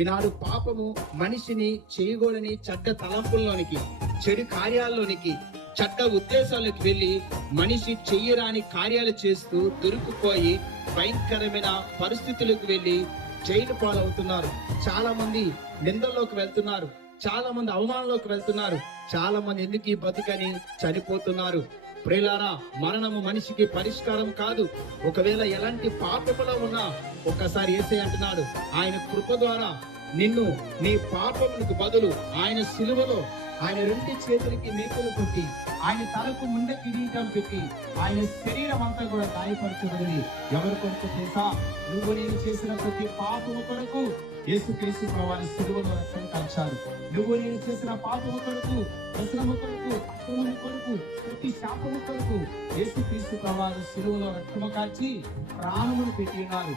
ఈనాడు పాపము మనిషిని చేయకూడని చెడ్డ తలంపుల్లోనికి, చెడు కార్యాల్లోనికి, చెడ్డ ఉద్దేశాలకు వెళ్ళి మనిషి చెయ్యరాని కార్యాలు చేస్తూ దొరికిపోయి భయంకరమైన పరిస్థితులకు వెళ్ళి జైలు పాలవుతున్నారు. చాలా మంది నిందల్లోకి వెళ్తున్నారు, చాలా మంది అవమానంలోకి వెళ్తున్నారు, చాలా మంది ఎందుకు ఈ బతుకని చనిపోతున్నారు. ప్రియులారా, మరణము మనిషికి పరిష్కారం కాదు. ఒకవేళ ఎలాంటి పాపములో ఉన్నా ఒక్కసారి యేసయ్య అంటున్నాడు, ఆయన కృప ద్వారా నిన్ను నీ పాపములకు బదులు ఆయన సిలువలో ఆయన రెండు చేతులకి మేకులు కొట్టి, ఆయన తలకు ముందే కిరీటం పెట్టి, ఆయన శరీరం అంతా కూడా గాయపరచబడింది. ఎవరి కొరకు తెలుసా? నువ్వు నేను చేసిన ప్రతి పాపము కొరకు యేసుక్రీస్తు ప్రభువు సిలువలో రక్తం కార్చాడు. నువ్వు నేను చేసిన పాపము కొరకు, వ్యసనము కొరకు, అక్రమము కొరకు, ప్రతి శాపము కొరకు యేసుక్రీస్తు ప్రభువు సిలువలో రక్తము కార్చి ప్రాణములు పెట్టి ఉన్నారు.